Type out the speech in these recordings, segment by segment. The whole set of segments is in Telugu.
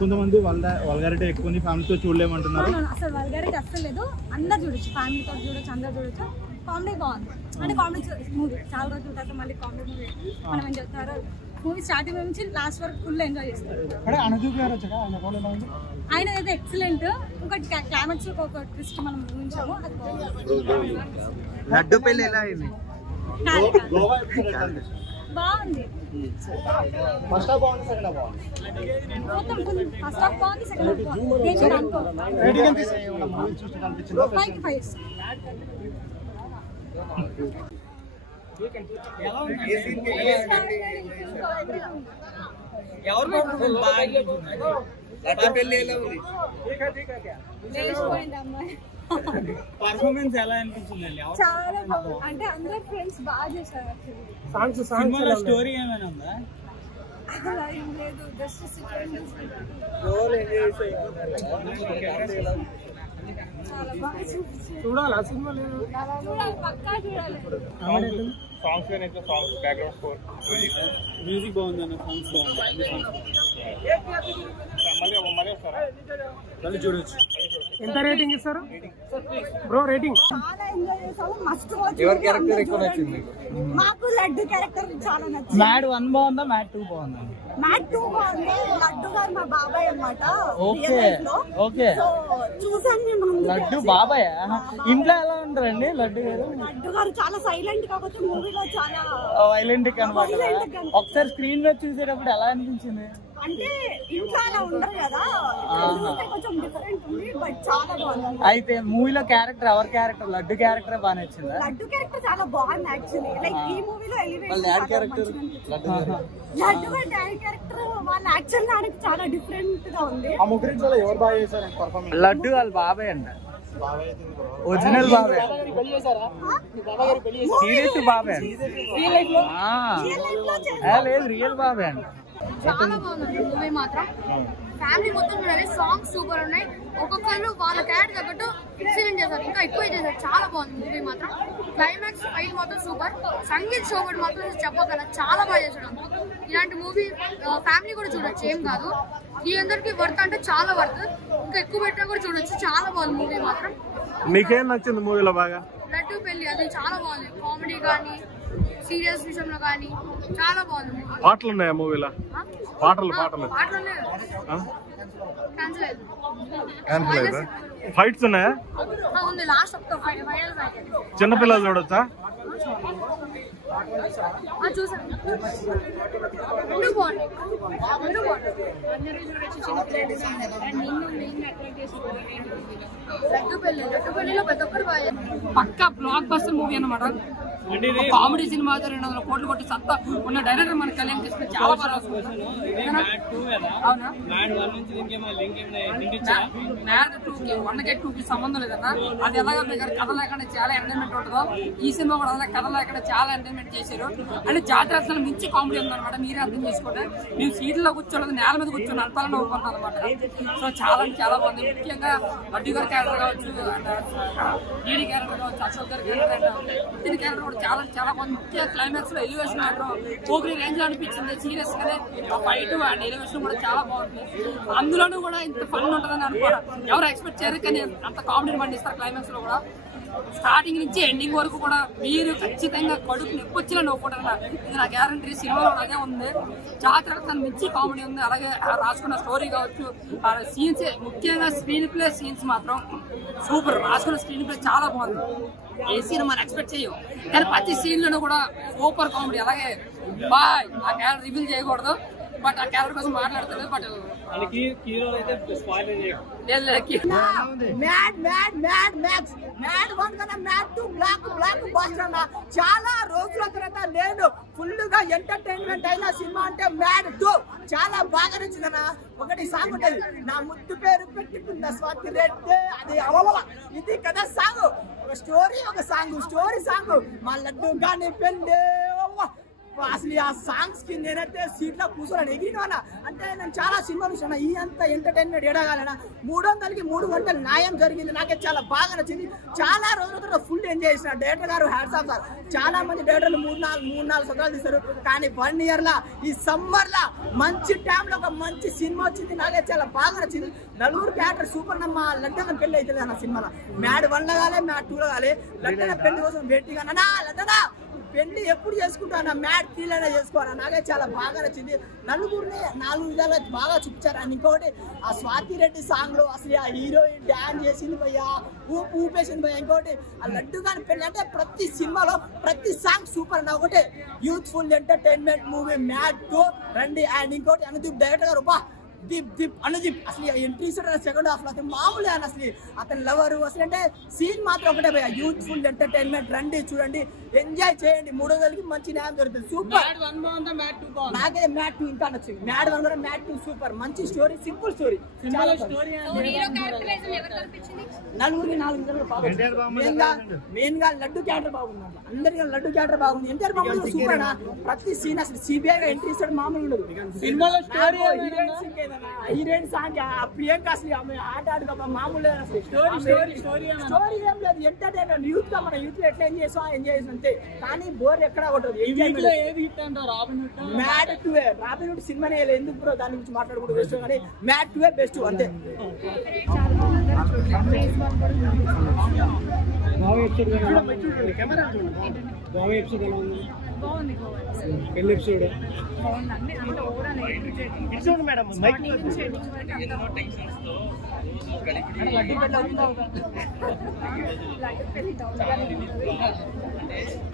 కొంతమంది వల్గారిటీ ఎక్కువ ఫ్యామిలీతో చూడలేమంటున్నారు. అసలు వల్గారిటీ అస్సలు లేదు, అందరు చూడొచ్చు, ఫ్యామిలీతో చూడొచ్చు, అందరు చూడొచ్చు. కామెడీ బాగుంది, అంటే కామెడీ మూవీ చాలా రోజుల తర్వాత మళ్ళీ కామెడీ మూవీ మనం ఎంజాయ్ చేస్తారు. మూవీ స్టార్టింగ్ నుంచి లాస్ట్ వరకు ఫుల్ ఎంజాయ్ చేస్తారు. ఆయన అయితే ఎక్సలెంట్. ఇంకోటి క్లైమాక్స్ ఒక ట్విస్ట్ మనం ఊహించాము, అది లడ్డు పెళ్లి ఎలా అయింది? బాగుంది. ఫస్ట్ హాఫ్ బాగుంది, సెకండ్ హాఫ్ బాగుంది. మొత్తం ఫుల్ ఫస్ట్ హాఫ్ బాగుంది, సెకండ్ హాఫ్ బాగుంది. దేనికి అనుకో 5 5 పర్ఫార్మెన్స్ ఎలా అనిపించింది? చాలా బాగుంది, అంటే అందరు ఫ్రెండ్స్ బాగా చేశారు. స్టోరీ ఏమైనా ఉందా? అలా ఏం లేదు, జస్ట్ సిచ్యువేషన్స్ చాలా బాగా చూడాలా సినిమా? లేదు, చూడాలి, పక్కా చూడాలి. సాంగ్స్ బ్యాక్గ్రౌండ్ స్కోర్ మ్యూజిక్ బాగుంది అన్న, సాంగ్స్ బాగుంది, చూడొచ్చు. ఎంత రేటింగ్ ఇస్తారు బ్రో? రేటింగ్ చాలా ఎంజాయ్ చేసాము, మస్తు వాచ్. ఎవరి క్యారెక్టర్ ఎక్కువ నచ్చింది? మాకు లడ్డు క్యారెక్టర్ చాలా నచ్చింది. మ్యాడ్ 1 బాగుందా, మ్యాడ్ 2 బాగుందా? మ్యాడ్ 2 బాగుంది. లడ్డు గారు మా బాబాయ్ అన్నమాట. ఓకే ఓకే, చూసాను మేము. లడ్డు బాబాయ్ ఇంట్లో ఎలా ఉంటారండి లడ్డు గారు? లడ్డు గారు చాలా సైలెంట్, కాకపోతే మూవీలో చాలా వైలెంట్ అనమాట. ఒకసారి స్క్రీన్ మీద చూసేటప్పుడు ఎలా అనిపించింది? అంటే ఇంట్లో అలా ఉండరు కదా, కొంచెం డిఫరెంట్ ఉంది, బట్ చాలా బాగుంది. అయితే మూవీలో క్యారెక్టర్, ఎవరి క్యారెక్టర్? లడ్డు క్యారెక్టర్ బాగా నచ్చిందా? లడ్డు క్యారెక్టర్ చాలా బాగుంది యాక్చువల్లీ. లైక్ ఈ మూవీలో ఎలివేషన్ డాడ్ క్యారెక్టర్ లడ్డు గారి డాడీ క్యారెక్టర్ వాళ్ళ యాక్చువల్ దానికి చాలా డిఫరెంట్ గా ఉంది. ఆ ముగ్గురిలో ఎవరు బాగా చేశారు పర్ఫార్మెన్స్? లడ్డు వాళ్ళ బాబాయ్ అంట, ఒరిజినల్ బాబాయ్. సీరియస్ బాబాయ్ లేదు, రియల్ బాబాయ్ అంట. చాలా బాగుంది మూవీ మాత్రం. ఫ్యామిలీ మొత్తం చూడాలి. సాంగ్స్ సూపర్ ఉన్నాయి, ఒక్కొక్కరు వాళ్ళ క్యారెక్టర్ తగ్గట్టు ఎక్సలెంట్ చేశారు, ఇంకా ఎక్కువ చేశారు. చాలా బాగుంది మూవీ మాత్రం. క్లైమాక్స్ ఫైట్ మాత్రం సూపర్. సంగీత్ షో కూడా మాత్రం చెప్పగల చాలా బాగా చేశాడు. ఇలాంటి మూవీ ఫ్యామిలీ కూడా చూడొచ్చు, ఏం కాదు. ఈ అందరికి వర్త్ అంటే చాలా వర్త్, ఇంకా ఎక్కువ పెట్టినా కూడా చూడొచ్చు. చాలా బాగుంది మూవీ మాత్రం. మీకేం నచ్చింది మూవీలో బాగా? లడ్డు పెళ్లి అది చాలా బాగుంది, కామెడీ కానీ సీరియస్ విషయంలో కానీ చాలా బాగుంది. పాటలు ఉన్నాయా మూవీలో? పాటలు ఫైట్స్ ఉన్నాయా? ఉంది, లాస్ట్ చిన్నపిల్లలు చూడొచ్చా? చూసాను, లడ్డు పెళ్లిలో ప్రతి ఒక్కరు పక్కా బ్లాక్ బస్టర్ మూవీ అన్నమాట. కామెడీ సినిమా 200 కోట్లు కొట్టి సత్తా ఉన్న డైరెక్టర్ మన కళ్యాణ్ కృష్ణ చాలా బాగా రాసుకున్నాడు. మ్యాడ్ 2కి 1కి 2కి సంబంధం లేదన్నా. అది ఎలాగ కథ లేకుండా చాలా ఎంటర్టైన్మెంట్ ఉంటుందో, ఈ సినిమా కూడా అలా కథ లేకుండా చాలా ఎంటర్టైన్మెంట్ చేశారు. అంటే జాతరలు మించి కామెడీ ఉందన్నమాట. మీరే అర్థం చేసుకోండి. మేము సీట్లో కూర్చోలేదు, నేల మీద కూర్చొని అంతలా నవ్వుకున్నాం అనమాట. సో చాలా చాలా బాగుంది. ముఖ్యంగా లడ్డు గారి క్యారెక్టర్ కావచ్చు, డీడీ క్యారెక్టర్ కావచ్చు, అశోక్ గారి క్యారెక్టర్, దీని క్యారెక్టర్ కూడా చాలా చాలా బాగుంది. ముఖ్య క్లైమాక్స్ లో ఎలివేషన్ మాత్రం పోగ్రీ రేంజ్ లో అనిపించింది. సీరియస్ గానే ఫైట్ అండ్ ఎలివేషన్ కూడా చాలా బాగుంది. అందులోనూ కూడా ఇంత ఫన్ ఉంటుందని అనుకోవడం ఎవరు ఎక్స్పెక్ట్ చేయరు, కానీ అంత కామెడీ పండిస్తారు క్లైమాక్స్ లో కూడా. స్టార్టింగ్ నుంచి ఎండింగ్ వరకు కూడా మీరు ఖచ్చితంగా కడుపు నొప్పొచ్చినా నవ్వుకుంటారు. ఇది నా గ్యారంటీ. సినిమాలో అలాగే ఉంది, జాగ్రత్త మించి కామెడీ ఉంది. అలాగే రాసుకున్న స్టోరీ కావచ్చు, సీన్స్, ముఖ్యంగా స్క్రీన్ ప్లే సీన్స్ మాత్రం సూపర్. రాసుకున్న స్క్రీన్ ప్లే చాలా బాగుంది. ఏ సీన్ మనం ఎక్స్పెక్ట్ చేయం, కానీ ప్రతి సీన్ లోనూ కూడా సూపర్ కామెడీ. అలాగే బాయ్ ఆ క్యారెక్టర్ రివీల్ చేయకూడదు, బట్ ఆ క్యారెక్టర్ కోసం మాట్లాడుతుంది. బట్ చాలా రోజుల తర్వాత నేను ఫుల్ గా ఎంటర్టైన్మెంట్ అయిన సినిమా అంటే మ్యాడ్ 2 చాలా బాగా నచ్చిందన్న. ఒకటి సాంగ్ ఉంటది, నా ముద్దు పేరు పెట్టుకున్న స్వాతి రెడ్డి, అది అవల ఇది కదా సాంగ్. ఒక స్టోరీ, ఒక సాంగ్, స్టోరీ సాంగ్. మా లడ్డు గాని పెండే అసలు ఆ సాంగ్స్ కి నేనైతే సీట్ లో కూర్చోని ఎగిరినా. అంటే నేను చాలా సినిమాలు చూసాను, ఈ అంత ఎంటర్టైన్మెంట్ ఎడగాలనా 300కి 3 గంటలు న్యాయం జరిగింది. నాకే చాలా బాగా నచ్చింది. చాలా రోజుల ఫుల్ ఎంజాయ్ చేసిన డైరెక్టర్ గారు హ్యాట్స్ ఆఫ్ సార్. చాలా మంది డైరెక్టర్లు 3-4 సంవత్సరాలు తీస్తారు, కానీ 1 year లా ఈ సమ్మర్ లా మంచి టైంలో ఒక మంచి సినిమా వచ్చింది. నాకే చాలా బాగా నచ్చింది. నలుగురు క్యారెక్టర్ సూపర్. నమ్మ లడ్డన పెళ్లి అవుతుంది అన్న సినిమాలో. మ్యాడ్ 1 కాలే, మ్యాడ్ 2 కాలే. లడ్డన పెళ్లి కోసం వెయిటింగ్ అన్న. లడ్డనా పెళ్లి ఎప్పుడు చేసుకుంటాను, మ్యాడ్ 3 అయినా చేసుకోవాలా. నాకే చాలా బాగా నచ్చింది. నలుగురిని 4 విధాలుగా బాగా చూపించారు. అండ్ ఇంకోటి ఆ స్వాతి రెడ్డి సాంగ్ లో అసలు ఆ హీరోయిన్ డాన్స్ చేసింది భయ్యా, ఊపేసింది భయ్యా. ఇంకోటి ఆ లడ్డు గాని పెళ్లి అంటే ప్రతి సినిమాలో ప్రతి సాంగ్ సూపర్ అన్న. ఒకటి యూత్ఫుల్ ఎంటర్టైన్మెంట్ మూవీ మ్యాడ్ 2 రండి. అండ్ ఇంకోటి అనుదీప్ డైరెక్టర్ గారు అనుదీప్ అసలు ఎంట్రీ సెకండ్ హాఫ్ లో అతను మామూలే అని. అసలు అతని లవరు అసలు అంటే సీన్ మాత్రం ఒకటే భయ్యా, యూత్ఫుల్ ఎంటర్టైన్మెంట్ రండి చూడండి, ఎంజాయ్ చేయండి. 300కి మంచి న్యాయం దొరుకుతుంది. సూపర్. నాకైతే మ్యాడ్ 2 ఇంకా నచ్చింది. మ్యాడ్ 1 కూడా మ్యాడ్ 2 సూపర్. మంచి స్టోరీ, సింపుల్ స్టోరీ. నలుగురికి 4 విధాలుగా మెయిన్ గా లడ్డు క్యారెక్టర్ బాగుంది. అందరికీ లడ్డు క్యారెక్టర్ బాగుంది. ఎన్టీఆర్ మామూలు సూపర్ అన్న. ప్రతి సీన్ అసలు సిబిఐగా ఎంట్రీ ఇస్తాడు, మామూలు ఉండదు. సినిమాలో స్టోరీ హీరోయిన్ సాంగ్ ప్రియాంక అసలు ఆట ఆడుకో మామూలు స్టోరీ ఏం లేదు. ఎంటర్టైన్మెంట్ యూత్ గా మన యూత్ లో ఎట్లా ఎంజాయ్ చేసాం అంతే, కానీ బోర్ ఎక్కడా కొట్టదు. మ్యాడ్ 2 రాబిన్ హుడ్ సినిమానే ఎందుకు బ్రో దాని గురించి మాట్లాడుకుంటూ బెస్ట్, కానీ మ్యాడ్ 2 బెస్ట్ అంతే.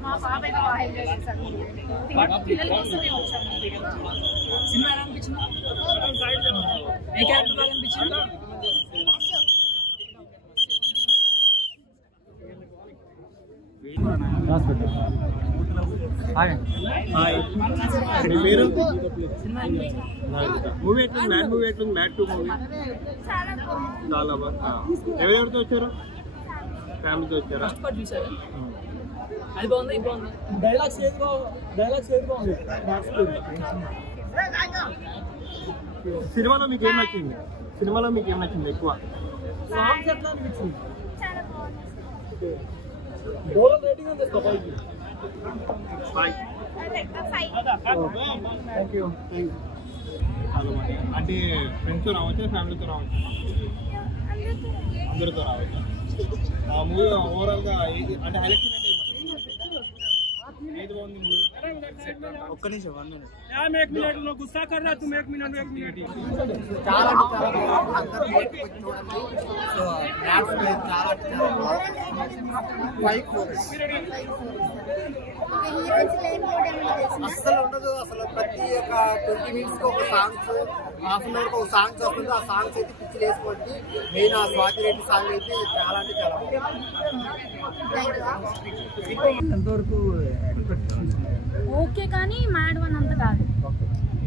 మా బాబాయ్ బాగా ఎంజాయ్ చేశాడు. పిల్లల కోసమే వచ్చాము. సినిమా ఎలా అనిపించింది? ఏ క్యారెక్టర్ బాగా అనిపించింది? మీరు మూవీ ఎట్లుంది? మ్యాడ్ మూవీ ఎట్లుంది? మ్యాడ్ 2 మూవీ చాలా బాగా. ఎవరెవరితో వచ్చారు? ఫ్యామిలీతో వచ్చారా? అది బాగుంది, ఇది బాగుంది. డైలాగ్స్ ఏది బాగుంది. సినిమాలో మీకు ఏం నచ్చింది? ఎక్కువ సాంగ్స్ ఎట్లా అనిపించింది? రేటింగ్ ఉంది అంటే ఫ్రెండ్స్తో రావచ్చా, ఫ్యామిలీతో రావచ్చా? అందరితో రావచ్చా? ఆ మూవీ ఓవరాల్ గా అంటే హైలైట్ ఏది బాగుంది మూవీ? ఒక్క నిమిషం 1 minute. అస్సలు ఉండదు. అసలు ప్రతి ఒక్క 20 minutes కి ఒక సాంగ్స్, హాఫ్ అన్ అవర్ కి ఒక సాంగ్స్ వస్తుంది. ఆ సాంగ్స్ అయితే పిచ్చి వేసుకోవచ్చు. మెయిన్ ఆ స్వాతి రెడ్డి సాంగ్ అయితే చాలా అంటే చాలా ఎంతవరకు ఓకే, కానీ మ్యాడ్ 1 అంత కాదు.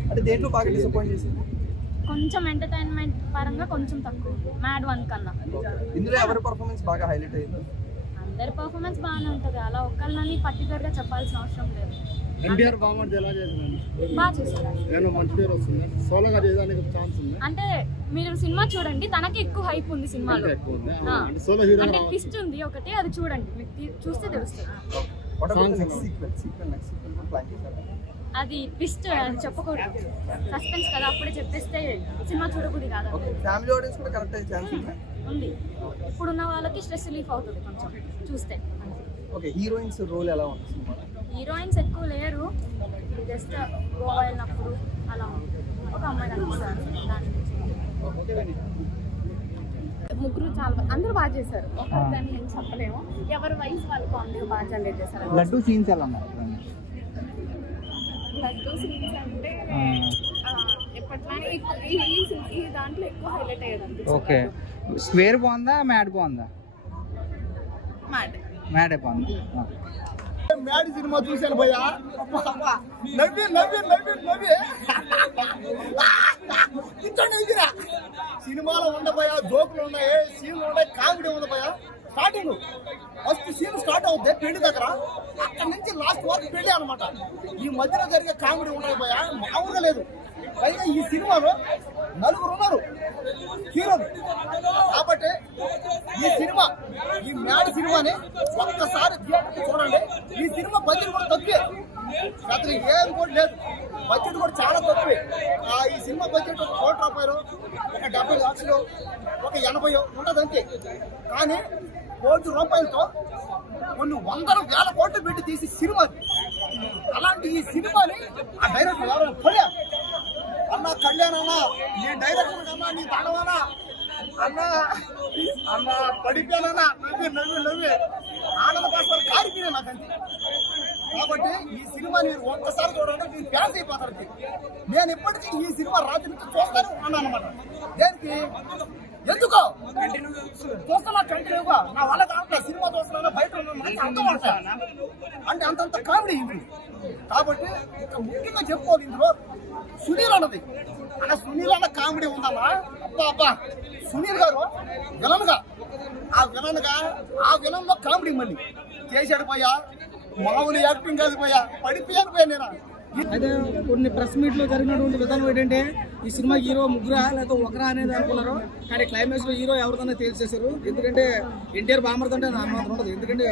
అంటే దేంట్లో బాగా డిసప్పాయింట్ చేసింది? కొంచెం ఎంటర్టైన్మెంట్ పరంగా కొంచెం తక్కువ మ్యాడ్ 1 కన్నా. ఇందులో ఎవరి పర్ఫార్మెన్స్ బాగా హైలైట్ అయింది? అందరి పర్ఫార్మెన్స్ బాగానే ఉంటుంది. అలా ఒక్కళ్ళని పర్టికులర్ గా చెప్పాల్సిన అవసరం లేదు. ఎన్టీఆర్ బాగుంటుంది. ఎలా చేస్తున్నాను? బాగా చేశారు. ఏమన్నా మంచి పేరు వస్తుంది? సోలోగా చేయడానికి ఛాన్స్ ఉంది? అంటే మీరు సినిమా చూడండి, తనకి ఎక్కువ హైప్ ఉంది సినిమాలో. అంటే ట్విస్ట్ ఉంది ఒకటి, అది చూడండి, మీకు చూస్తే తెలుస్తుంది. అది ట్విస్ట్, అది చెప్పకూడదు, సస్పెన్స్ కదా, అప్పుడే చెప్పేస్తే సినిమా చూడకూడదు కాదు. ఫ్యామిలీ ఆడియన్స్ కూడా కరెక్ట్ అయ్యే ఛాన్స్ ఉంది. ఇప్పుడున్న వాళ్ళకి స్ట్రెస్ రిలీఫ్ అవుతుంది కొంచెం చూస్తే. ఓకే, హీరోయిన్స్ రోల్ ఎలా ఉంది సినిమాలో? హీరోయిన్స్ ఎక్కువ లేరు, జస్ట్ గోవా వెళ్ళినప్పుడు అలా ఒక అమ్మాయి కనిపిస్తారు. ముగ్గురు చాలా అందరూ బాగా చేశారు. ఒకరిని ఏం చెప్పలేము, ఎవరి వయసు వాళ్ళు కామెడీ బాగా జనరేట్ చేశారు. లడ్డు సీన్స్ ఎలా ఉన్నాయి? లడ్డు సీన్స్ అంటే ఎప్పట్లానే ఈ దాంట్లో ఎక్కువ హైలైట్ అయ్యేది. ఓకే, స్క్వేర్ బాగుందా, మ్యాడ్ బాగుందా? మ్యాడే బాగుంది. మ్యాడ్ సినిమా చూశాను భయ్యా, నవ్వి సినిమాలో ఉండబోయా, జోకులు ఉన్నాయి, సీన్లు ఉన్నాయి, కామెడీ ఉంది భయ్యా. స్టార్టింగ్ ఫస్ట్ సీన్ స్టార్ట్ అవుతుంది పెళ్లి దగ్గర, అక్కడి నుంచి లాస్ట్ వరకు పెళ్ళి అనమాట. ఈ మధ్యలో జరిగే కామెడీ ఉన్నాయి పోయా మామూలుగా లేదు. పైగా ఈ సినిమాలో 4 ఉన్నారు హీరోలు. కాబట్టి ఈ సినిమా, ఈ మ్యాడ్ సినిమాని ఒక్కసారి చూడండి. ఈ సినిమా బడ్జెట్ కూడా తక్కువే, అతను ఏం కూడా లేదు, బడ్జెట్ కూడా చాలా తక్కువే. ఈ సినిమా బడ్జెట్ ఒక 1 కోటి రూపాయలు, ఒక 70 లక్షలు, ఒక 80 ఉంటుంది అంతే. కానీ 1 కోటి రూపాయలతో కొన్ని 100,000 కోట్లు పెట్టి తీసి సినిమా. అలాంటి ఈ సినిమాని ఆ డైరెక్టర్ ఎవరైనా పడా అన్న కళ్యాణన్నా, నీ డైరెక్టర్ అన్నా, నీ తాళవనా అన్న పడిపోయానన్నా, నవ్వి ఆనంద భాష కారిపోయినా నాకంతే. కాబట్టి ఈ సినిమా మీరు ఒక్కసారి చూడండి, మీరు ఫ్యాన్స్ అయిపోతారు. నేను ఇప్పటికీ ఈ సినిమా రాత్రి నుంచి చూస్తాను అన్నా అనమాట. దేనికి ఎందుకో చూస్తున్నా కంటిన్యూగా, నా వల్ల కావట్లేదు. సినిమా చూస్తున్నా, బయట అర్థం అంటే అంతంత కామెడీ ఇది. కాబట్టి ఇంకా ముఖ్యంగా చెప్పుకోవాలి, ఇందులో సునీల్ అన్నది అన్న, సునీల్ అన్న కామెడీ ఉందన్నా. అబ్బా సునీల్ గారు విలన్ గా, ఆ విలన్ లో కామెడీ మళ్ళీ చేశాడు పోయా. మామూలు యాక్టింగ్ కాదు పోయా, పడిపోయాను పోయా నేను. అయితే కొన్ని ప్రెస్ మీట్ లో జరిగినటువంటి విధానం ఏంటంటే, ఈ సినిమా హీరో ముగ్గురా లేకపోతే ఒకరా అనేది అనుకున్నారు. కానీ క్లైమాక్స్ లో హీరో ఎవరిదన్నా తేల్చేశారు. ఎందుకంటే ఎన్టీఆర్ బామర్ది అంటే నాకు ఉండదు, ఎందుకంటే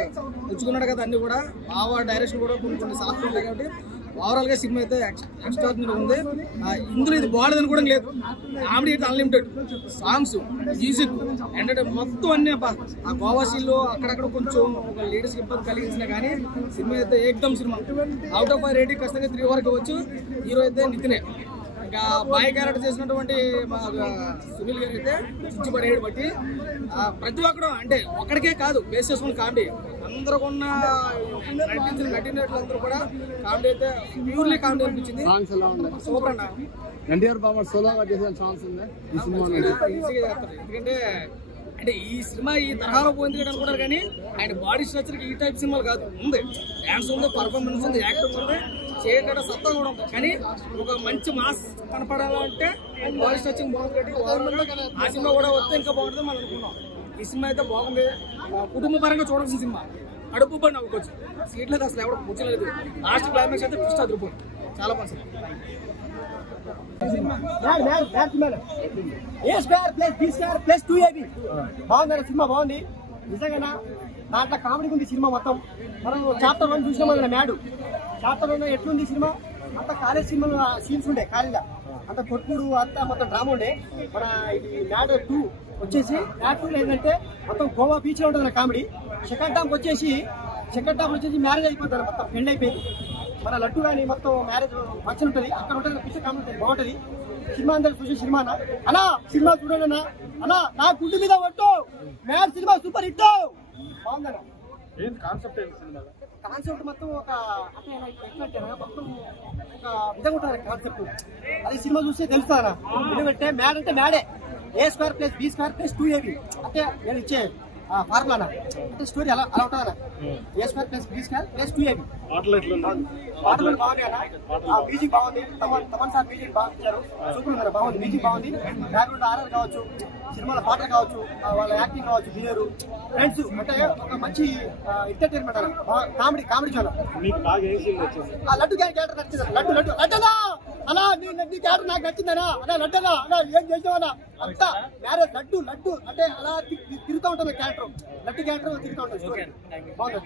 పుచ్చుకున్నాడు కదా అన్ని కూడా. బాగా డైరెక్షన్ కూడా కొన్ని సాఫ్ట్ ఉంటాయి. కాబట్టి ఓవరాల్ గా సినిమా అయితే ఎక్స్ట్రాడినరీ ఉంది. ఇందులో ఇది బాగుండదని కూడా లేదు. కామెడీ అయితే అన్లిమిటెడ్, సాంగ్స్, మ్యూజిక్, ఎంటర్టైన్మెంట్ మొత్తం అన్ని. ఆ గోవా సీన్లో అక్కడక్కడ కొంచెం ఒక లేడీస్కి ఇబ్బంది కలిగించినా కానీ సినిమా అయితే ఏకదమ్ సినిమా. అవుట్ ఆఫ్ 5 రేటింగ్ ఖచ్చితంగా 3 వరకు ఇవ్వచ్చు. హీరో అయితే నితినే. ఇంకా బాయ్ క్యారెక్టర్ చేసినటువంటి మా సునీల్ గారికి అయితే చిచ్చుపడేడు బట్టి ప్రతి ఒక్కరు అంటే ఒక్కడికే కాదు బేస్ చేసుకున్న కామెడీ. అందరూ ఉన్న నటించిన నటినట్లందరూ కూడా కామెడీ అయితే ప్యూర్లీ కామెడీ అనిపించింది. సూపర్ అన్న. ఎన్టీఆర్ బాబా సోలోగా చేసిన ఛాన్స్ ఉంది ఈ సినిమాలో. ఈజీగా చేస్తారు. ఎందుకంటే అంటే ఈ సినిమా ఈ తరహాలో పోయింది అనుకుంటారు కానీ ఆయన బాడీ స్ట్రక్చర్కి ఈ టైప్ సినిమాలు కాదు. ఉంది డాన్స్ ఉంది, పర్ఫార్మెన్స్ ఉంది, యాక్టింగ్ ఉంది, చేయగల సత్తా కూడా ఉంది. కానీ ఒక మంచి మాస్ కనపడాలంటే బాడీ స్ట్రక్చింగ్ బాగుంది. ఆ సినిమా కూడా వస్తే ఇంకా బాగుంటుంది మనం అనుకున్నాం. ఈ సినిమా అయితే బాగుంది, కుటుంబ పరంగా చూడాల్సిన సినిమా. అడుపు పడి నవ్వుకోవచ్చు. సీట్లు అయితే అసలు ఎవరు కూర్చోలేదు. లాస్ట్ క్లైమాక్స్ అయితే ఫస్ట్ అదిరిపోయింది, చాలా బాగుంది. బాగుంది సినిమా, బాగుంది నిజంగా. దాంట్లో కామెడీ ఉంది సినిమా మొత్తం. మనం చాప్టర్ 1 చూసినాం కదా మ్యాడ్. చాప్టర్ 1 ఎట్లుంది సినిమా అంత కాలేజ్ సినిమాలో సీన్స్ ఉండే, కాలేజీలో అంత కొట్టుడు అంతా మొత్తం డ్రామా ఉండే. మన ఇది మ్యాడ్ 2 వచ్చేసి, మ్యాడ్ 2 ఏంటంటే మొత్తం గోవా బీచ్ లో ఉంటుంది కామెడీ. సెకండ్ హాఫ్ వచ్చేసి మ్యారేజ్ అయిపోతుంది, మొత్తం పెళ్లి అయిపోయింది. మన లడ్డు కానీ మొత్తం మ్యారేజ్ ఫంక్షన్ ఉంటుంది, అక్కడ ఉంటుంది పిక్చర్ కామెడీ బాగుంటుంది. సినిమా అందరికి చూసే సినిమా అన్నా సినిమా చూడండి అన్నా, నా గుండె మీద పట్టు. మ్యాడ్ సినిమా సూపర్ హిట్ బాగుందన్న. కాన్సెప్ట్ మొత్తం ఒక అంటే ఎట్లంటేనా మొత్తం ఒక విధంగా ఉంటుంది కాన్సెప్ట్. అది సినిమా చూస్తే తెలుస్తుందన్నా. ఎందుకంటే మ్యాడ్ అంటే మ్యాడే, A² + B² + 2AB అంటే నేను ఇచ్చే ఫార్ములా అంటే స్టోరీ అలా ఉంటుందన్నా. A² + B² + 2AB. పాటలు బాగున్నాయి అన్న, మ్యూజిక్ బాగుంది. తమన్ సార్ మ్యూజిక్ బాగా ఇచ్చారు, సూపర్ ఉంది, బాగుంది మ్యూజిక్ బాగుంది. బ్యాక్గ్రౌండ్ ఆర్ఆర్ కావచ్చు, సినిమాల పాటలు కావచ్చు, వాళ్ళ యాక్టింగ్ కావచ్చు, బిహేవియర్, ఫ్రెండ్స్ అంటే ఒక మంచి ఎంటర్టైన్మెంట్ అన్న. కామెడీ చాలా. లడ్డు క్యారెక్టర్ నచ్చింది. లడ్డనా అలా నీ క్యారెక్టర్ నాకు నచ్చిందనా అలా లడ్డనా అలా ఏం చేసావనా అంతా మ్యారేజ్ లడ్డు అంటే అలా తిరుగుతూ ఉంటుంది క్యారెక్టర్. లడ్డు క్యారెక్టర్ తిరుగుతూ ఉంటుంది స్టోరీ బాగుంది.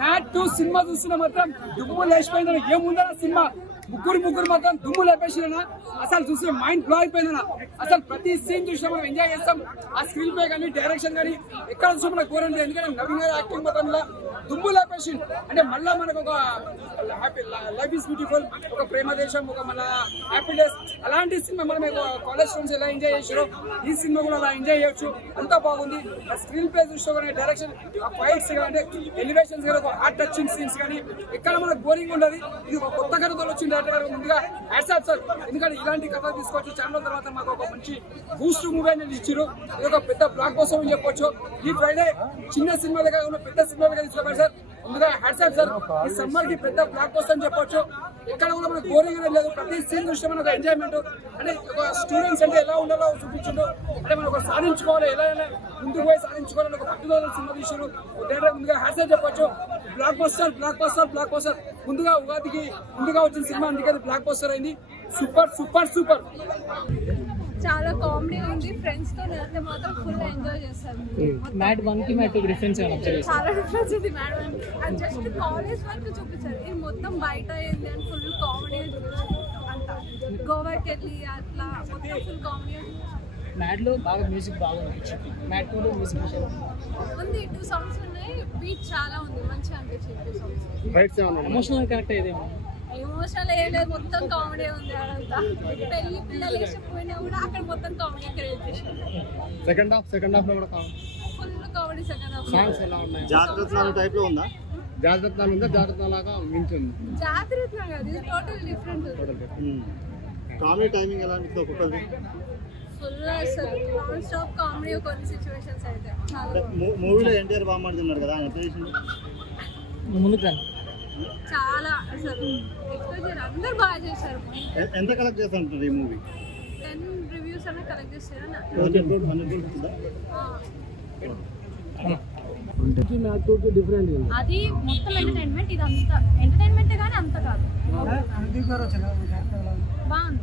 మ్యాడ్ 2 సినిమా చూస్తున్నా మాత్రం దుమ్ము లేచిపోయిందన్న. ఏముందన్న సినిమా, ముగ్గురు మాత్రం దుమ్ము లేపేసినా. అసలు చూస్తే మైండ్ బ్లో అయిపోయిందన్న. అసలు ప్రతి సీన్ చూసినా మనం ఎంజాయ్ చేస్తాం. ఆ స్క్రీన్ ప్లే కానీ, డైరెక్షన్ కానీ ఎక్కడ చూసినా మనకు కోరండి. ఎందుకంటే నవీన్ గారి యాక్టింగ్ మొత్తం దుమ్ము లేపేసి అంటే మళ్ళా మనకు ఒక హ్యాపీ లైఫ్ ఈస్ బ్యూటిఫుల్, ఒక ప్రేమ దేశం, ఒక మన హ్యాపీ డేస్ అలాంటి సినిమా మనం కాలేజ్ స్టూడెంట్స్ ఎలా ఎంజాయ్ చేసారో ఈ సినిమా కూడా అలా ఎంజాయ్ చేయొచ్చు. అంతా బాగుంది. స్క్రీన్ ప్లే చూస్తే కానీ, డైరెక్షన్, ఫైట్స్ అంటే ఎలివేషన్స్ కానీ, హార్ట్ టచింగ్ సీన్స్ కానీ ఎక్కడ మనకు బోరింగ్ ఉండదు. ఇది ఒక కొత్త కథతో వచ్చింది డైరెక్టర్ గారు. ముందుగా హ్యాట్స్ ఆఫ్ సార్, ఎందుకంటే ఇలాంటి కథ తీసుకొచ్చి ఛానల్ తర్వాత మాకు ఒక మంచి బూస్ట్ మూవీ అనేది ఇచ్చారు. ఇది ఒక పెద్ద బ్లాక్ బస్టర్ అని చెప్పొచ్చు. ఈ ఫ్రైడే చిన్న సినిమా దగ్గర ఉన్న పెద్ద సినిమా దగ్గర తీసుకోవాలి సార్. ముందుగా హ్యాట్స్ ఆఫ్ సార్. ఈ సమ్మర్ కి పెద్ద బ్లాక్ బస్టర్ అని చెప్పొచ్చు. ఎక్కడ కూడా మనకు బోరింగ్ అనేది లేదు. ప్రతి సీన్ చూస్తే మనకు ఎంజాయ్మెంట్ అంటే ఒక స్టూడెంట్స్ అంటే ఎలా ఉండాలో చూపించిండు. అంటే మనం ఒక సాధించుకోవాలి, ఎలా ముందుకు పోయి సాధించుకోవాలని ఒక పట్టుదల సినిమా తీసారు. ముందుగా హ్యాట్స్ చెప్పొచ్చు. బ్లాక్ బస్టర్ ముందుగా ఉగాదికి ముందుగా వచ్చిన సినిమా, అందుకే బ్లాక్ బస్టర్ అయింది. సూపర్. చాలా కామెడీ ఉంది. ఫ్రెండ్స్ తో వెళ్తే మాత్రం ఫుల్ ఎంజాయ్ చేస్తారు. మ్యాడ్ 1 కి మ్యాడ్ 2 డిఫరెన్స్ చాలా డిఫరెన్స్ ఉంది. మ్యాడ్ 1 అది జస్ట్ కాలేజ్ వరకు చూపించారు. ఇది మొత్తం బయట ఏంది అని ఫుల్ కామెడీ చూపించారు. అంతా గోవాకి వెళ్ళి అట్లా మొత్తం ఫుల్ కామెడీ. మ్యాడ్ లో బాగా మ్యూజిక్ బాగుంది. మ్యాడ్ 2 లో మ్యూజిక్ ఉంది. 2 సాంగ్స్ ఉన్నాయి. బీట్ చాలా ఉంది. మంచిగా అనిపించింది 2 సాంగ్స్. ఎమోషనల్ కనెక్ట్ అయ్యేదేమో. ఎమోషనల్ ఏం లేదు, మొత్తం కామెడీ ఉంది. అదంతా పెళ్లి పిల్లలు వేసిపోయినా కూడా అక్కడ మొత్తం కామెడీ క్రియేట్ చేశారు. సెకండ్ హాఫ్ లో కూడా full comedy. Second half songs ఎలా ఉన్నాయి? జాగ్రత్త టైప్ లో ఉందా? జాగ్రత్త లాగా మించింది. జాగ్రత్త కాదు, ఇది టోటల్ డిఫరెంట్. కామెడీ టైమింగ్ ఎలా అనిపిస్తుంది ఒక్కొక్కటి? ఫుల్ అసలు నాన్ స్టాప్ కామెడీ. కొన్ని సిచ్యువేషన్స్ అయితే చాలా మూవీలో ఎన్టీఆర్ బాగా మాట్లాడుతున్నారు కదా, ముందుకు చాలా అసలు ఎక్స్ప్రెషన్ అందరూ బాగా చేశారు. ఎంత కలెక్ట్ చేస్తారంటారు ఈ మూవీ? 10 రివ్యూస్ అన్న కలెక్ట్ చేశారు. అది మొత్తం ఎంటర్టైన్మెంట్. ఇది అంత ఎంటర్టైన్మెంట్ కానీ అంత కాదు. బాగుంది.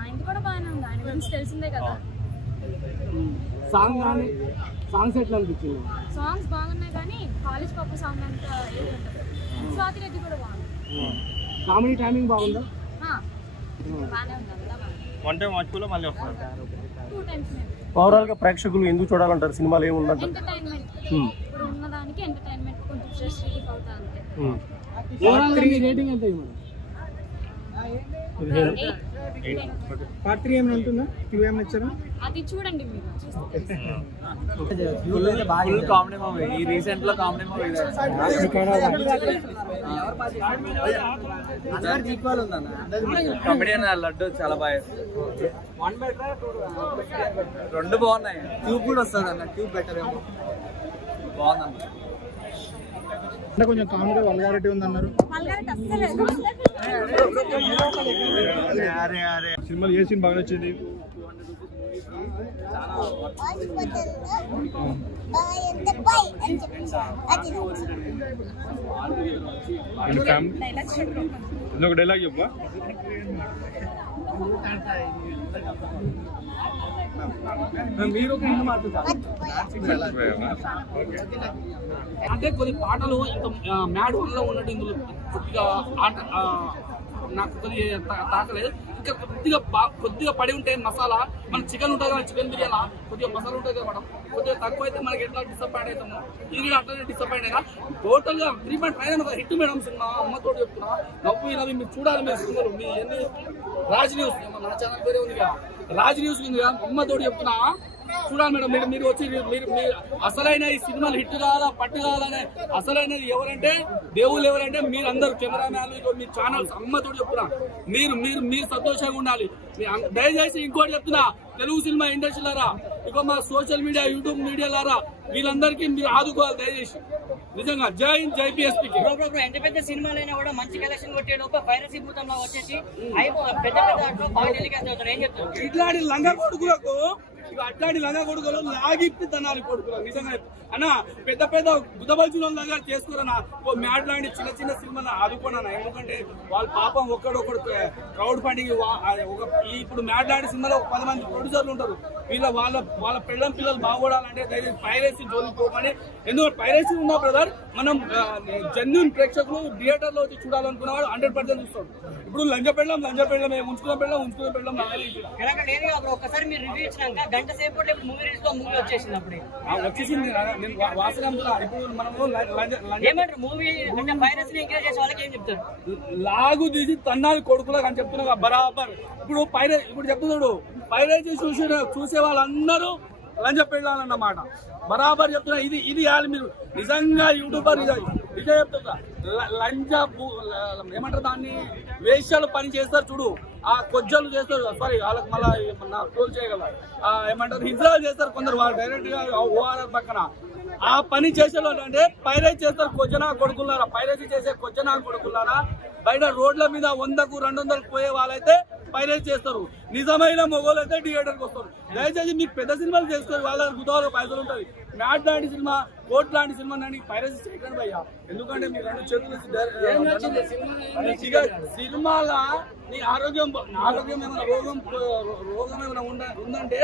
ఆయన కూడా బాగానే ఉంది. ఆయన గురించి తెలిసిందే కదా. సాంగ్స్ ఎట్లా అనిపించింది? సాంగ్స్ బాగున్నాయి కానీ కాలేజ్ పాప సాంగ్ అంతా ఏది ఉంటుంది. స్వాతి రెడ్డి కూడా బాగుంది. కామెడీ టైమింగ్ బాగుందా? బాగానే ఉంది. అంతా బాగుంది. 1 టైం వాచ్లో మళ్ళీ వస్తారు. 2 times. ఓవరాల్ గా ప్రేక్షకులు ఎందుకు చూడాలంటారు సినిమాలు ఏముందంట? ఎంటర్టైన్మెంట్. ఇప్పుడు ఉన్నదానికి ఎంటర్టైన్మెంట్ కొంచెం స్ట్రెస్ రిలీఫ్ అవుతా అంతే. రేటింగ్ ఎంత ఇవ్వమని? పార్ట్ 3 ఏమైనా ఉంటుందా? 2 ఏమైనా ఇచ్చారా? అది చూడండి మీరు. Full comedy movie. ఈ రీసెంట్ లో కామెడీ మూవీ ఈక్వల్ ఉందన్న. కమెడియన్ లడ్డు చాలా బాగా. 2 బాగున్నాయి. ట్యూబ్ కూడా వస్తుంది అన్న. ట్యూబ్ బెటర్ ఏమో. బాగుందన్న. అంటే కొంచెం కామెడీ వల్గారిటీ ఉందన్నారు. సినిమాలు ఏ సీన్ బాగా నచ్చింది? ఒక డైలాగ్ చెప్పా. అంటే కొన్ని పాటలు ఇంకా మ్యాడ్ 1 లో ఉన్నట్టు ఇందులో కొద్దిగా నాకు కొద్దిగా తాకలేదు. ఇంకా కొద్దిగా పడి ఉంటే మసాలా. మన చికెన్ ఉంటుంది కదా, చికెన్ బిర్యానీ కొద్దిగా మసాలా ఉంటుంది కదా మేడం. కొద్దిగా తక్కువ అయితే మనకి ఎట్లా డిసప్పాయింట్ అవుతాము. ఇది అట్లనే డిసప్పాయింట్ అయినా టోటల్ గా 3.5 హిట్ మేడం సినిమా. అమ్మతో చెప్తున్నా. నవ్వు మీరు చూడాలి. మీరు సినిమాలు మీ ఎన్ని రాజ్ న్యూస్ మన ఛానల్ పేరే ఉంది కదా, రాజ్ న్యూస్ ఉంది కదా. అమ్మతో చెప్తున్నా చూడాలి మేడం. మీరు వచ్చి మీరు అసలైన ఈ సినిమాలు హిట్ కావాలా పట్టు కావాలనే అసలైనది ఎవరంటే దేవుళ్ళు ఎవరంటే మీరు అందరు కెమెరామ్యాన్లు, మీ ఛానల్స్. అమ్మతో చెప్తున్నా మీరు సంతోషంగా ఉండాలి. దయచేసి ఇంకోటి చెప్తున్నా, తెలుగు సినిమా ఇండస్ట్రీలారా, ఇక మా సోషల్ మీడియా యూట్యూబ్ మీడియాలారా, వీళ్ళందరికీ మీరు ఆదుకోవాలి దయచేసి. నిజంగా జై హింద్, జై పిఎస్పీకి. ఎంత పెద్ద సినిమాలైనా కూడా మంచి కలెక్షన్ కొట్టే లోపల పైరసీ భూతంలో వచ్చేసి పెద్ద ఏం చెప్తారు? ఇట్లాంటి లంగా కొడుకులకు అట్లాంటి లంగా కొడుకులు లాగిప్పి తనాలి కొడుకులు. నిజంగా అన్న పెద్ద గుద్దబల్చిన దగ్గర చేసుకోరన్నా. మ్యాడ్ లాంటి చిన్న సినిమాలు ఆదుకోనన్నా. ఎందుకంటే వాళ్ళ పాపం ఒక్కడొక్కడు క్రౌడ్ ఫండింగ్. ఇప్పుడు మ్యాడ్ లాంటి సినిమాలో 10 మంది ప్రొడ్యూసర్లు ఉంటారు. వాళ్ళ పిల్లలు బాగుపడాలంటే దయచేసి పైరసీ జోలికి పోకండి. ఎందుకంటే పైరసీ ఉన్నా బ్రదర్, మనం జెన్యూన్ ప్రేక్షకులు థియేటర్ లో వచ్చి చూడాలనుకున్న వాడు 100% చూస్తాడు. ఇప్పుడు లంజ పెళ్ళం ఉంచుకున్న పెళ్ళం ఒక్కసారి మీరు రివ్యూ ఇచ్చినాక గంట సేపు మూవీ వచ్చేసింది. అప్పుడే వచ్చేసింది. నేను వాసన ఇప్పుడు మనము ఏమంటారు మూవీ అంటే పైరసీని ఎంకరేజ్ చేసే వాళ్ళకి ఏం చెప్తారు? లాగు తీసి తన్నాలి కొడుకులకు అని చెప్తున్నా బరాబర్. ఇప్పుడు చెప్తున్నాడు పైరసీ చూసే వాళ్ళందరూ లంజ పెళ్ళాలన్నమాట. బరాబర్ చెప్తున్నా. ఇది ఇవ్వాలి మీరు నిజంగా యూట్యూబర్. నిజం చెప్తున్నా. లంజ ఏమంటారు దాన్ని, వేష్యాలు పని చేస్తారు చూడు, ఆ కొజ్జలు చేస్తారు. సారీ వాళ్ళకి మళ్ళీ ట్రోల్ చేయగల ఏమంటారు హిజ్రాలు చేస్తారు కొందరు. వాళ్ళు డైరెక్ట్ గా ఓఆర్ఆర్ పక్కన ఆ పని చేసేవాళ్ళు అంటే పైరసీ చేస్తారు కొచ్చనా కొడుకున్నారా, పైరసీ చేసే కొచ్చనా కొడుకున్నారా. బయట రోడ్ల మీద 100కు 200కు పోయే వాళ్ళైతే పైరసీ చేస్తారు, నిజమైన మొగోళ్ళు అయితే థియేటర్కి వస్తారు. దయచేసి మీకు పెద్ద సినిమాలు చేసుకోరు, వాళ్ళ గుదాలో పైసలు ఉంటుంది. మ్యాట్ లాంటి సినిమా, కోట్ లాంటి సినిమా నాని పైరసీ చేయకండి భయ్యా. ఎందుకంటే మీరు 2 చేతులు సినిమాల నీ ఆరోగ్యం ఏమైనా రోగం ఏమైనా ఉందంటే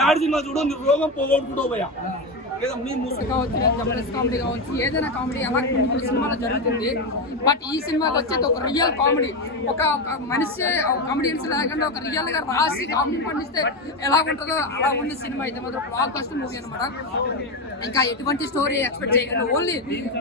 నాటి సినిమా చూడు, నీ రోగం పోగొట్టుకుంటావు భయ్యా. లేదా మీ కావచ్చు, జబర్దస్త్ కామెడీ కావచ్చు, ఏదైనా కామెడీ అలా కొన్ని సినిమాలో జరుగుతుంది. బట్ ఈ సినిమాకి వచ్చేది ఒక రియల్ కామెడీ, ఒక మనిషి కామెడియన్స్ లేకుండా ఒక రియల్ గా రాసి కామెడీ పండిస్తే ఎలా ఉంటుందో అలా ఉంది సినిమా. అయితే మాత్రం బ్లాక్ బస్టర్ మూవీ అనమాట. ఇంకా ఎటువంటి స్టోరీ ఎక్స్పెక్ట్ చేయకుండా ఓన్లీ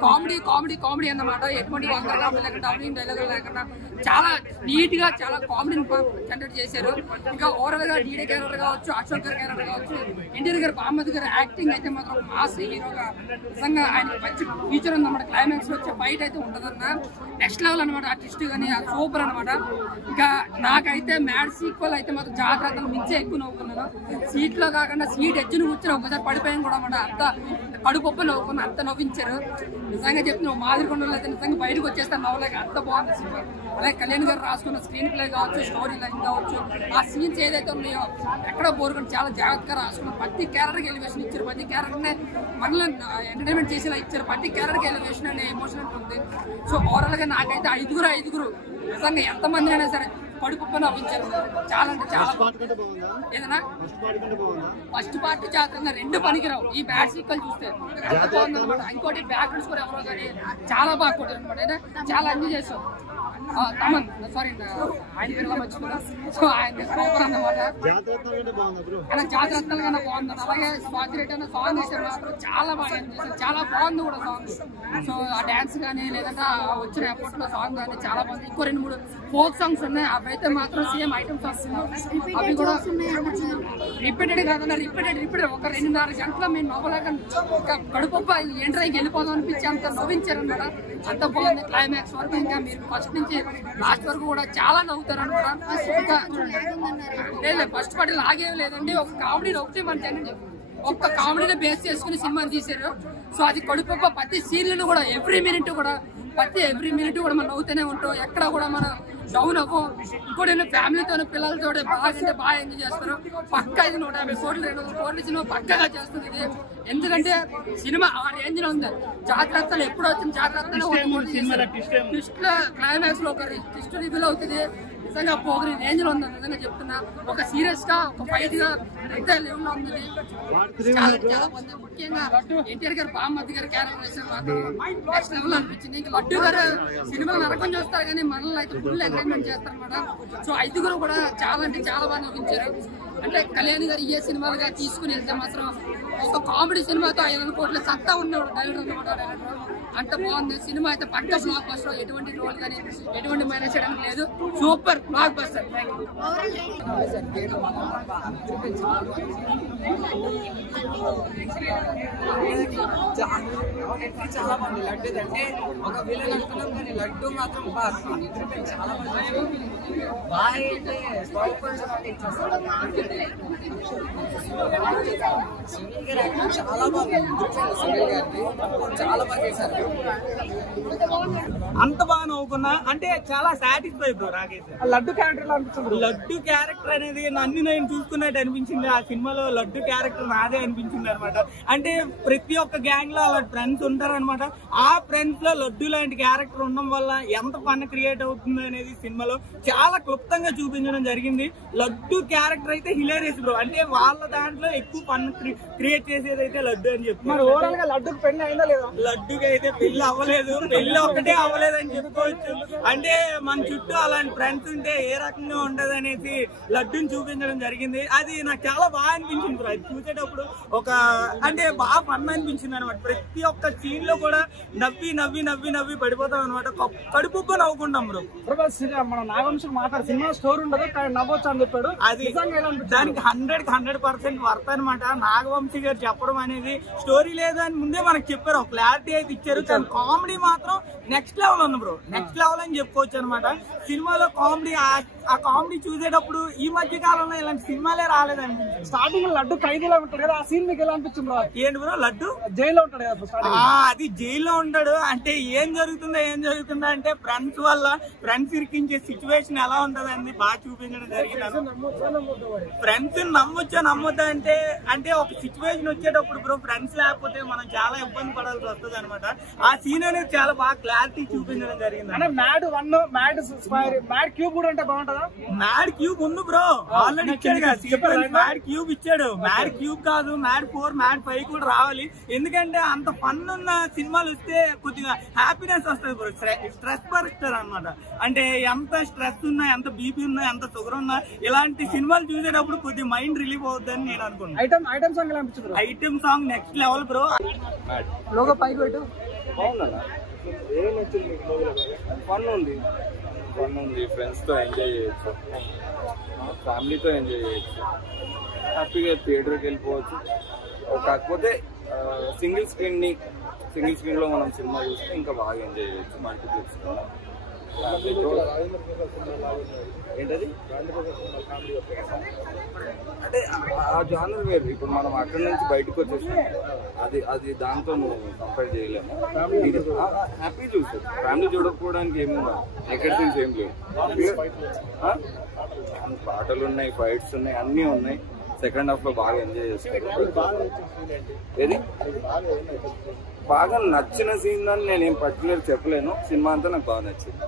కామెడీ కామెడీ కామెడీ అన్నమాట. ఎటువంటి వంకరలు లేకుండా డబ్బింగ్ డైలాగులు లేకుండా చాలా నీట్ గా చాలా కామెడీని జనరేట్ చేశారు. ఇంకా ఓవరాల్ గా డీడే క్యారెక్టర్ కావచ్చు, అశోక్ గారి క్యారెక్టర్ కావచ్చు, ఎన్టీఆర్ గారు బామ్మద్ గారి యాక్టింగ్ అయితే మాత్రం మాస్ హీరోగా నిజంగా ఆయన మంచి ఫ్యూచర్ ఉందన్నమాట. క్లైమాక్స్ లో వచ్చే ఫైట్ అయితే ఉంటదన్న నెక్స్ట్ లెవెల్ అనమాట. ఆ ట్విస్ట్ కానీ సూపర్ అనమాట. ఇంకా నాకైతే మ్యాడ్ సీక్వెల్ అయితే మాత్రం జాగ్రత్తలు మించే ఎక్కువ నవ్వుకున్నాను. సీట్ లో కాకుండా సీట్ ఎడ్జ్ను కూర్చొని ఒకసారి పడిపోయాను కూడా అనమాట. అంత కడుపొప్ప నవ్వుకున్నా, అంత నవ్వించారు. నిజంగా చెప్తున్నావు మాదిరికొండలో అయితే నిజంగా బయటకు వచ్చేస్తాను నవ్వలేక, అంత బాగుంది సినిమా. అలాగే కళ్యాణ్ గారు రాసుకున్న స్క్రీన్ ప్లే కావచ్చు, స్టోరీ లైన్ కావచ్చు, ఆ సీన్స్ ఏదైతే ఉన్నాయో ఎక్కడో బోరుకొని చాలా జాగ్రత్తగా రాసుకున్నారు. ప్రతి క్యారెక్టర్కి ఎలివేషన్ ఇచ్చారు, ప్రతి క్యారెక్టర్ని మనల్ని ఎంటర్టైన్మెంట్ చేసేలా ఇచ్చారు. ప్రతి క్యారెక్టర్కి ఎలివేషన్ అనే ఎమోషన్ ఉంటుంది. సో ఓవరాల్ గా నాకైతే ఐదుగురు నిజంగా ఎంతమంది అయినా సరే కడుపు నవ్వించారు. చాలా అంటే చాలా ఏదైనా ఫస్ట్ పార్ట్ జాగ్రత్తగా 2 పనికిరావు. ఈ బ్యాడ్ సీక్వెల్ చూస్తే బాగుందన్నమాట. ఇంకోటి బ్యాక్గ్రౌండ్ స్కోర్ ఎవరో కానీ చాలా బాగా కొట్టారు అనమాట. చాలా ఎంజాయ్ చేస్తాం. తమన్ సారీ ఆయన పేరు మర్చిపోయినా. సో ఆయన సూపర్ అన్నమాట. అలా జాగ్రత్తగా బాగుంది. అలాగే స్వాతి రెడ్డి అన్న సాంగ్ వేసారు మాత్రం చాలా బాగా ఎంజాయ్ చేశారు. చాలా బాగుంది కూడా సాంగ్. సో ఆ డాన్స్ కానీ లేదంటే వచ్చిన ఎఫర్ట్ లో సాంగ్ కానీ చాలా బాగుంది. ఇంకో 2-3 ఫోక్ సాంగ్స్ ఉన్నాయి, అవైతే మాత్రం సేమ్ ఐటమ్స్ వస్తున్నాయి. అవి కూడా రిపీటెడ్ కాదన్నా రిపీటెడ్ ఒక 2-4 గంటల మేము నవ్వలేక కడుపు ఎంట్రైకి వెళ్ళిపోదాం అనిపించి అంత నవ్వించారు అనమాట. అంత బాగుంది. క్లైమాక్స్ వరకు ఇంకా మీరు ఫస్ట్ నుంచి లాస్ట్ వరకు కూడా చాలా నవ్వుతారు అనమాట. లేదు ఫస్ట్ పార్టీ లాగేం లేదండి. ఒక కామెడీ ఒకటి మన ఒక్క కామెడీని బేస్ చేసుకుని సినిమాని తీశారు. సో అది కడుపు ప్రతి సీన్లను కూడా ఎవ్రీ మినిట్ కూడా మనం నవ్వుతూనే ఉంటాం. ఎక్కడ కూడా మనం డౌన్ అవ్వం. ఇంకోటి ఫ్యామిలీతో పిల్లలతో బాగా ఎంజాయ్ చేస్తారు. పక్కా ఇది 150 కోట్లు 200 కోట్ల సినిమా పక్కగా చేస్తుంది ఇది. ఎందుకంటే సినిమా ఆ రేంజ్ లో ఉంది. జాగ్రత్తలు ఎప్పుడు వచ్చిన జాగ్రత్తలు ట్విస్ట్ లో క్లైమాక్స్ లో ఒక ట్విస్ట్ రివీల్ అవుతుంది. నిజంగా పోగరి రేంజ్ లో ఉంది. నిజంగా చెప్తున్నా, ఒక సీరియస్ గా ఒక ఫైట్ గా పెద్ద లెవెల్ లో ఉంది. చాలా బాగుంది. ముఖ్యంగా ఎన్టీఆర్ గారు బామ్మద్ గారి క్యారెక్టర్ మాత్రం నెక్స్ట్ లెవెల్ అనిపించింది. ఇంకా లడ్డు గారు సినిమాలు నరకం చూస్తారు కానీ మనల్ని అయితే ఫుల్ ఎంటర్టైన్మెంట్ చేస్తారు అనమాట. సో 5 కూడా చాలా అంటే చాలా బాగా నవ్వించారు. అంటే కళ్యాణ్ గారు ఏ సినిమాలుగా తీసుకుని వెళ్తే మాత్రం ఒక కామెడీ సినిమాతో 500 కోట్ల సత్తా ఉన్నాడు డైరెక్టర్ అనమాట. డైరెక్టర్ అంత బాగుంది సినిమా అయితే. పక్క బ్లాక్ బస్టర్, ఎటువంటి రోల్ కానీ ఎటువంటి మేనేజ్ చేయడం లేదు. Super block buster. చాలా బాగుంది. లడ్డు అంటే ఒక విలన్ అనుకున్నాం కానీ లడ్డు మాత్రం చాలా చాలా బాగుంది. చాలా బాగా చేశారు. అంత బాగా నవ్వుకున్నా అంటే చాలా సాటిస్ఫై బ్రో. నాకైతే లడ్డు క్యారెక్టర్ అనిపించింది. లడ్డు క్యారెక్టర్ అనేది నన్ను నేను చూసుకున్నట్టు అనిపించింది. ఆ సినిమాలో లడ్డు క్యారెక్టర్ నాదే అనిపించింది అనమాట. అంటే ప్రతి ఒక్క గ్యాంగ్ లో అలా ఫ్రెండ్స్ ఉంటారు అనమాట. ఆ ఫ్రెండ్స్ లో లడ్డు లాంటి క్యారెక్టర్ ఉండడం వల్ల ఎంత ఫన్ క్రియేట్ అవుతుంది అనేది సినిమాలో చాలా క్లుప్తంగా చూపించడం జరిగింది. లడ్డు క్యారెక్టర్ అయితే హిలేరియస్ బ్రో. అంటే వాళ్ళ దాంట్లో ఎక్కువ ఫన్ క్రియేట్ చేసేది అయితే లడ్డు అని చెప్తున్నారు. ఓవరాల్ గా లడ్డుకి పెళ్లి అయిందా లేదా? లడ్డుకి అయితే పెళ్లి అవ్వలేదు. పెళ్లి ఒక్కటే అవ్వలేదు అని చెప్పుకోవచ్చు. అంటే మన చుట్టూ అలాంటి ఫ్రెండ్స్ ఉంటే ఏ రకంగా ఉండదు అనేసి లడ్డుని చూపించడం జరిగింది. అది నాకు చాలా బాగా అనిపించింది బ్రో. అది చూసేటప్పుడు ఒక అంటే బాగా ఫన్ అనిపించింది అనమాట. ప్రతి ఒక్క సీన్ లో కూడా నవ్వి నవ్వి నవ్వి నవ్వి పడిపోతాం అనమాట. కడుపుబ్బ నవ్వుకుంటాం బ్రో. మన నాగవంశం మాట్లాడు సినిమా స్టోరీ ఉండదు నవ్వచ్చు అని చెప్పాడు. అది దానికి 100% వర్త్ అనమాట. నాగవంశీ గారు చెప్పడం అనేది స్టోరీ లేదని ముందే మనకు చెప్పారు. ఒక క్లారిటీ అయితే ఇచ్చారు. జరుగుతుంది. కామెడీ మాత్రం నెక్స్ట్ లెవెల్ ఉంది బ్రో, నెక్స్ట్ లెవెల్ అని చెప్పుకోవచ్చు అనమాట. సినిమాలో కామెడీ, ఆ కామెడీ చూసేటప్పుడు ఈ మధ్య కాలంలో ఇలాంటి సినిమాలే రాలేదండి. స్టార్టింగ్ లడ్డు ఖైదీలో ఉంటాడు కదా, ఆ సీన్ మీకు ఎలా అనిపించింది బ్రో? ఏంటి బ్రో లడ్డు జైల్లో ఉంటాడు కదా, అది జైల్లో ఉంటాడు అంటే ఏం జరుగుతుందో అంటే ఫ్రెండ్స్ ఇరికించే సిచ్యువేషన్ ఎలా ఉంటదండి బాగా చూపించడం జరిగింది. ఫ్రెండ్స్ నమ్మొద్దా అంటే ఒక సిచ్యువేషన్ వచ్చేటప్పుడు బ్రో ఫ్రెండ్స్ లేకపోతే మనం చాలా ఇబ్బంది పడాల్సి వస్తుంది అనమాట. ఆ సీన్ అనేది చాలా బాగా క్లారిటీ చూపించడం జరిగింది. అంటే మ్యాడ్ 1 మ్యాడ్ క్యూబ్ కూడా అంటే బాగుంటుందా? మ్యాడ్ క్యూబ్ ఉంది బ్రో, ఆల్రెడీ ఇచ్చాడు కదా మ్యాడ్ క్యూబ్ ఇచ్చాడు. మ్యాడ్ క్యూబ్ కాదు, మ్యాడ్ 4 మ్యాడ్ 5 కూడా రావాలి. ఎందుకంటే అంత ఫన్ ఉన్న సినిమాలు వస్తే కొద్దిగా హ్యాపీనెస్ వస్తుంది బ్రో. స్ట్రెస్ పరిస్తారు అనమాట. అంటే ఎంత స్ట్రెస్ ఉన్నా, ఎంత బీపీ ఉన్నా, ఎంత షుగర్ ఉన్నా ఇలాంటి సినిమాలు చూసేటప్పుడు కొద్దిగా మైండ్ రిలీఫ్ అవుతుందని నేను అనుకున్నాను. ఐటమ్ సాంగ్ ఎలా అనిపించింది? Item song next level bro. Logo పైకి పెట్టు. ఫన్ ఉంది, ఫ్రెండ్స్ తో ఎంజాయ్ చేయొచ్చు, ఫ్యామిలీతో ఎంజాయ్ చేయొచ్చు, హ్యాపీగా థియేటర్కి వెళ్ళిపోవచ్చు. కాకపోతే సింగిల్ స్క్రీన్ లో మనం సినిమా చూస్తే ఇంకా బాగా ఎంజాయ్ చేయొచ్చు. మల్టీప్లెక్స్ ఏంటది అంటే ఆ జానర్ వేరు. ఇప్పుడు మనం అక్కడి నుంచి బయటకు వచ్చేసాం, అది దాంతో నువ్వు కంపేర్ చేయలేము. హ్యాపీ చూస్తారు, ఫ్యామిలీ చూడకపోవడానికి ఏమి నెగటివ్ థింగ్స్ ఏం లేవు. పాటలు ఉన్నాయి, ఫైట్స్ ఉన్నాయి, అన్నీ ఉన్నాయి. సెకండ్ హాఫ్ లో బాగా ఎంజాయ్ చేస్తారు. ఏది బాగా నచ్చిన సీన్ అని నేనేం పర్టికులర్ చెప్పలేను. సినిమా అంతా నాకు బాగా నచ్చింది.